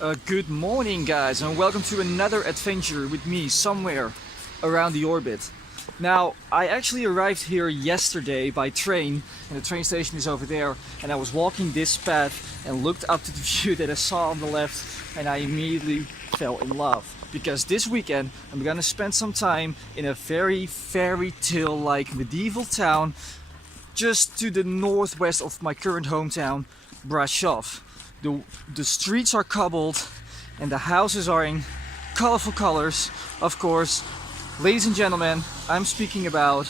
Good morning, guys, and welcome to another adventure with me somewhere around the orbit. Now, I actually arrived here yesterday by train, and the train station is over there, and I was walking this path and looked up to the view that I saw on the left, and I immediately fell in love. Because this weekend I'm gonna spend some time in a very fairy tale-like medieval town just to the northwest of my current hometown, Brasov. The streets are cobbled and the houses are in colorful colors, of course. Ladies and gentlemen, I'm speaking about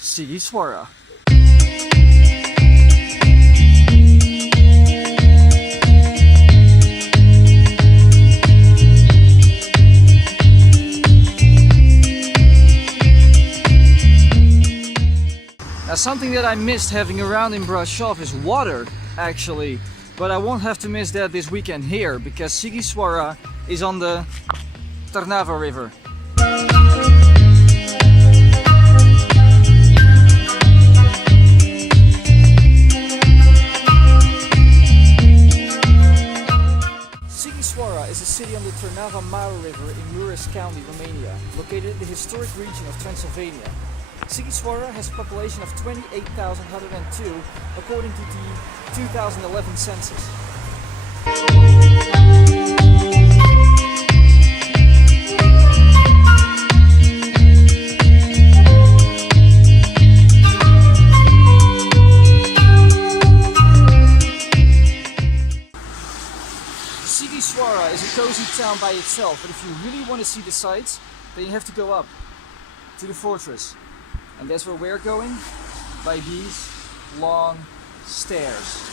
Sighisoara. Now, something that I missed having around in Brasov is water, actually. But I won't have to miss that this weekend here, because Sighisoara is on the Trnava River. Sighisoara is a city on the Trnava River in Mureș County, Romania, located in the historic region of Transylvania. Sighisoara has a population of 28,102 according to the 2011 census. Sighisoara is a cozy town by itself, but if you really want to see the sights, then you have to go up to the fortress. And that's where we're going, by these long stairs.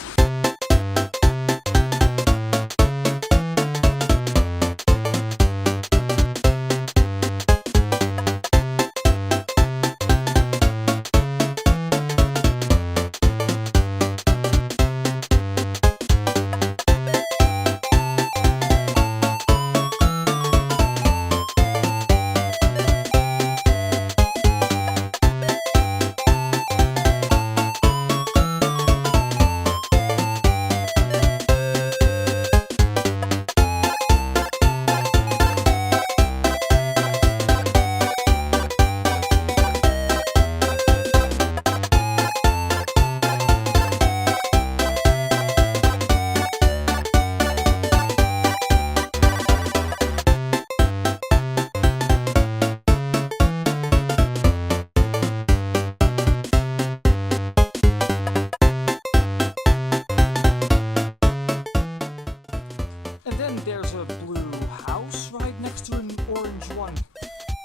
There's a blue house right next to an orange one.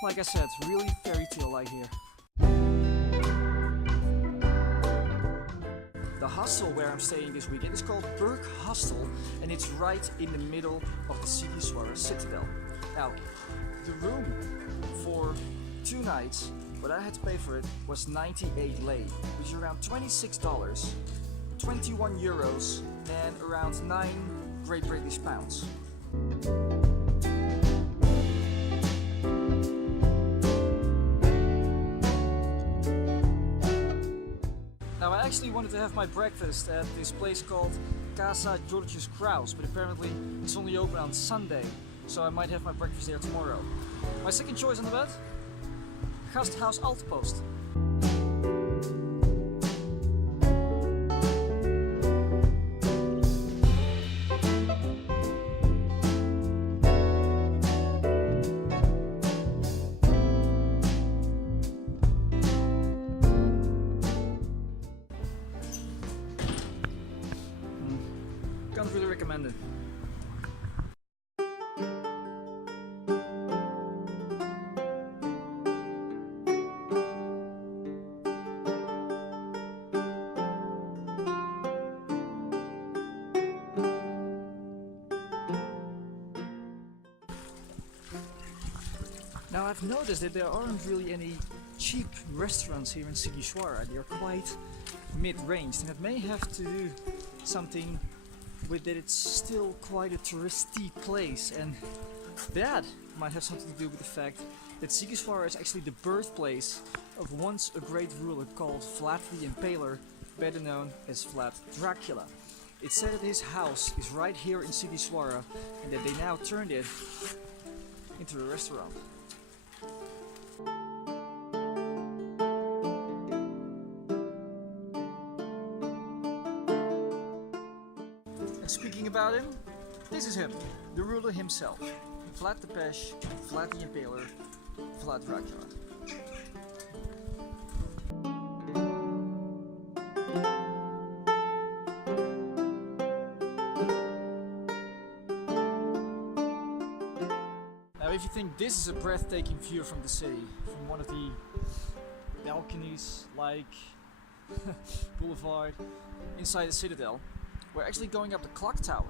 Like I said, it's really fairy tale-like here. The hostel where I'm staying this weekend is called Burg Hostel, and it's right in the middle of the Sighisoara citadel. Now, the room for 2 nights, what I had to pay for it was 98 lei, which is around $26, 21 euros, and around 9 Great British pounds. Now, I actually wanted to have my breakfast at this place called Casa Georgius Kraus, but apparently it's only open on Sunday, so I might have my breakfast there tomorrow. My second choice on the bed? Gasthuis Altpost. Can't really recommend it. Now, I've noticed that there aren't really any cheap restaurants here in Sighisoara. They're quite mid-range, and it may have to do something with that it's still quite a touristy place, and that might have something to do with the fact that Sighisoara is actually the birthplace of once a great ruler called Vlad the Impaler, better known as Vlad Dracula. It said that his house is right here in Sighisoara and that they now turned it into a restaurant. And speaking about him, this is him, the ruler himself. Vlad the Pesh, Vlad the Impaler, Vlad Dracula. Now if you think this is a breathtaking view from the city, from one of the balconies like boulevard inside the citadel, we're actually going up the clock tower,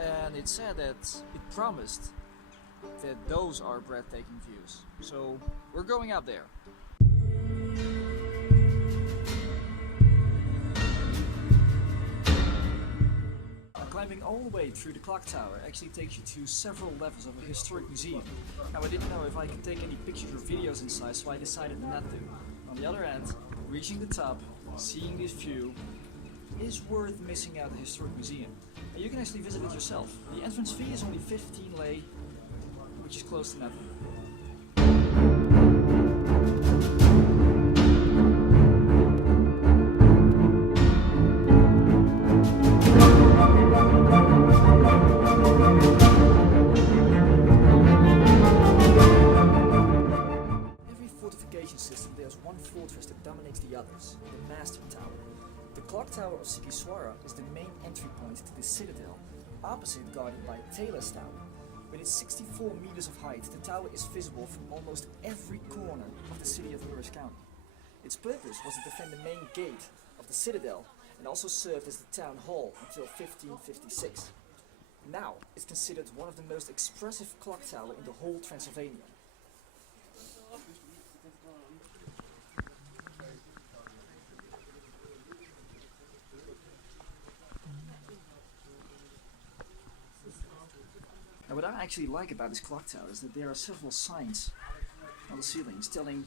and it said that it promised that those are breathtaking views. So we're going up there. Climbing all the way through the clock tower actually takes you to several levels of a historic museum. Now I didn't know if I could take any pictures or videos inside, so I decided not to. On the other hand, reaching the top, seeing this view, is worth missing out the historic museum. And you can actually visit it yourself. The entrance fee is only 15 lei, which is close to nothing. Every fortification system, there's one fortress that dominates the others, the Master Tower. The clock tower of Sighisoara is the main entry point to the citadel, opposite guarded by Taylor's Tower. With its 64 meters of height, the tower is visible from almost every corner of the city of Burg County. Its purpose was to defend the main gate of the citadel and also served as the town hall until 1556. Now it's considered one of the most expressive clock towers in the whole Transylvania. Now what I actually like about this clock tower is that there are several signs on the ceilings telling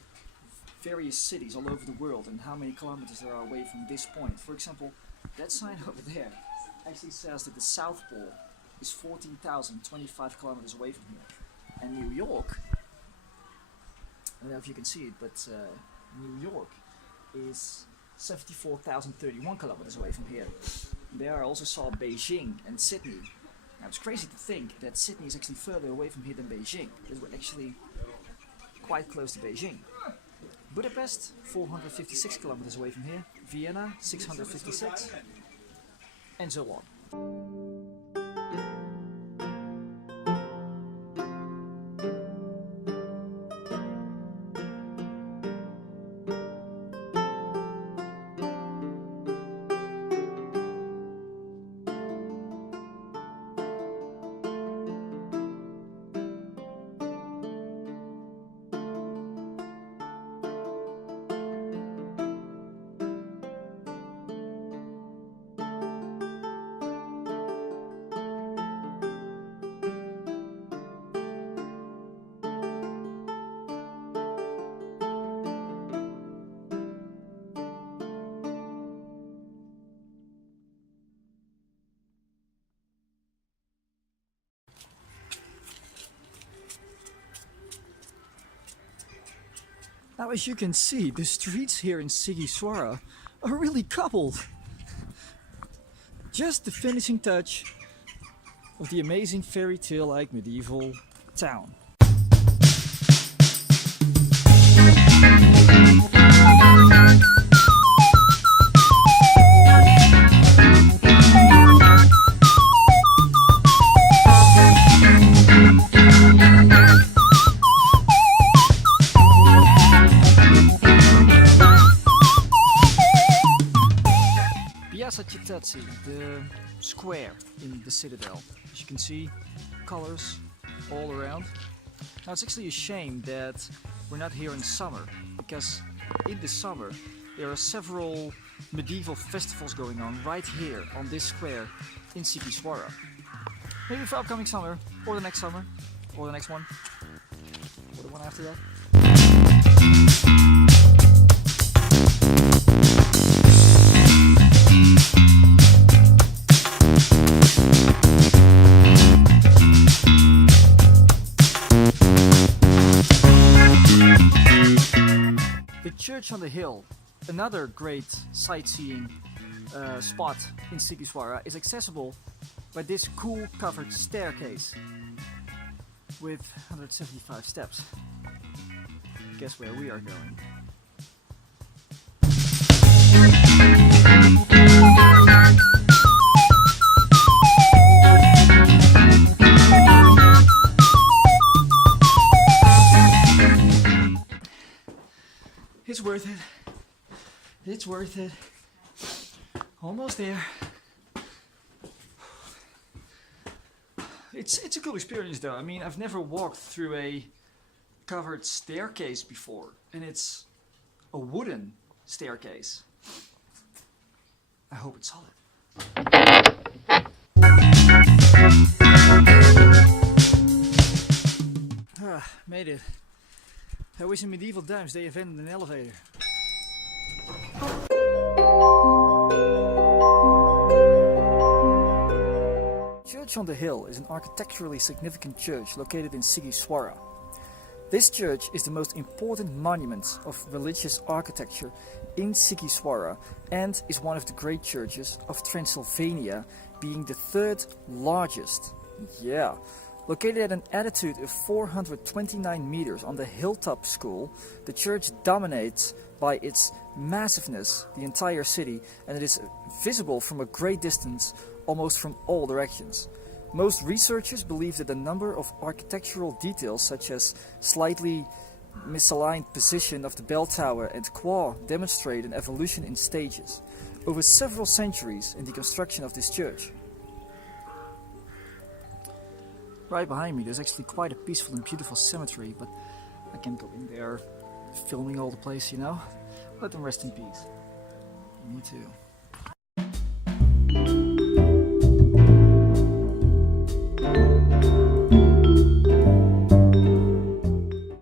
various cities all over the world and how many kilometers there are away from this point. For example, that sign over there actually says that the South Pole is 14,025 kilometers away from here. And New York, I don't know if you can see it, but New York is 74,031 kilometers away from here. There I also saw Beijing and Sydney. Now it's crazy to think that Sydney is actually further away from here than Beijing, because we're actually quite close to Beijing. Budapest, 456 kilometers away from here, Vienna, 656, and so on. Now as you can see, the streets here in Sighisoara are really cobbled. Just the finishing touch of the amazing fairy tale-like medieval town. The square in the citadel. As you can see, colors all around. Now it's actually a shame that we're not here in summer, because in the summer there are several medieval festivals going on right here on this square in Sighisoara. Maybe for upcoming summer, or the next summer, or the next one, or the one after that. Church on the Hill, another great sightseeing spot in Sighisoara, is accessible by this cool covered staircase with 175 steps. Guess where we are going? It's worth it. It's worth it. Almost there. It's a cool experience though. I mean, I've never walked through a covered staircase before, and it's a wooden staircase. I hope it's solid. Made it. I wish in medieval times they invented an elevator. Church on the Hill is an architecturally significant church located in Sighisoara. This church is the most important monument of religious architecture in Sighisoara and is one of the great churches of Transylvania, being the third largest. Yeah. Located at an altitude of 429 meters on the hilltop school, the church dominates by its massiveness the entire city, and it is visible from a great distance, almost from all directions. Most researchers believe that the number of architectural details such as slightly misaligned position of the bell tower and quay demonstrate an evolution in stages over several centuries in the construction of this church. Right behind me there's actually quite a peaceful and beautiful cemetery, but I can't go in there filming all the place, you know? Let them rest in peace. Me too.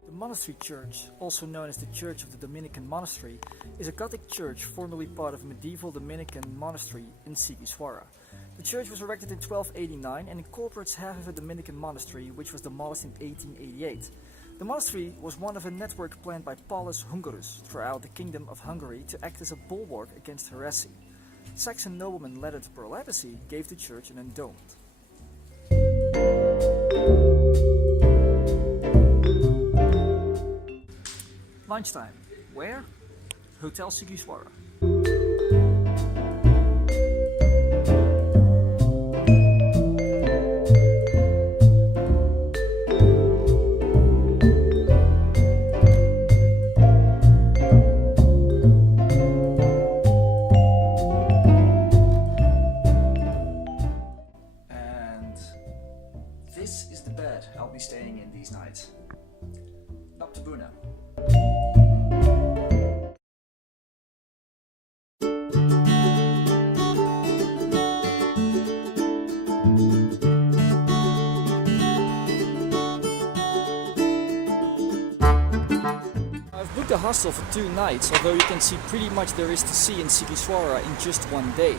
The Monastery Church, also known as the Church of the Dominican Monastery, is a Gothic church formerly part of a medieval Dominican monastery in Sighisoara. The church was erected in 1289 and incorporates half of a Dominican monastery, which was demolished in 1888. The monastery was one of a network planned by Paulus Hungarus throughout the Kingdom of Hungary to act as a bulwark against heresy. Saxon nobleman Leonard Berlapacy gave the church an endowment. Lunchtime. Where? Hotel Sighisoara. This is the bed I'll be staying in these nights. Up to Buna. I've booked a hostel for 2 nights, although you can see pretty much there is to see in Sighisoara in just one day.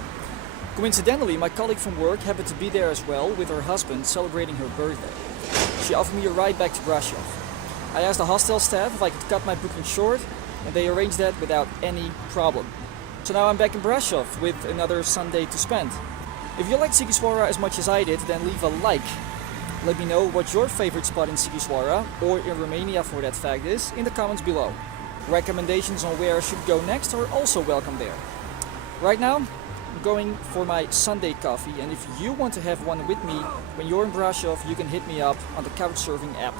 Coincidentally, my colleague from work happened to be there as well with her husband celebrating her birthday. She offered me a ride back to Brasov. I asked the hostel staff if I could cut my booking short, and they arranged that without any problem. So now I'm back in Brasov with another Sunday to spend. If you liked Sighisoara as much as I did, then leave a like. Let me know what your favorite spot in Sighisoara, or in Romania for that fact, is in the comments below. Recommendations on where I should go next are also welcome there. Right now, I'm going for my Sunday coffee, and if you want to have one with me when you're in Brasov, you can hit me up on the Couchsurfing app.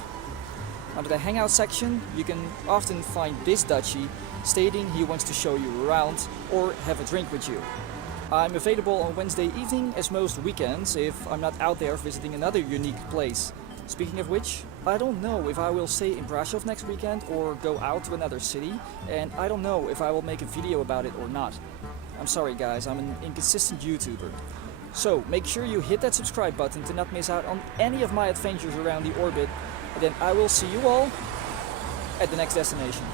Under the Hangout section, you can often find this Dutchie stating he wants to show you around or have a drink with you. I'm available on Wednesday evening as most weekends if I'm not out there visiting another unique place. Speaking of which, I don't know if I will stay in Brasov next weekend or go out to another city, and I don't know if I will make a video about it or not. I'm sorry guys, I'm an inconsistent YouTuber. So make sure you hit that subscribe button to not miss out on any of my adventures around the orbit, and then I will see you all at the next destination.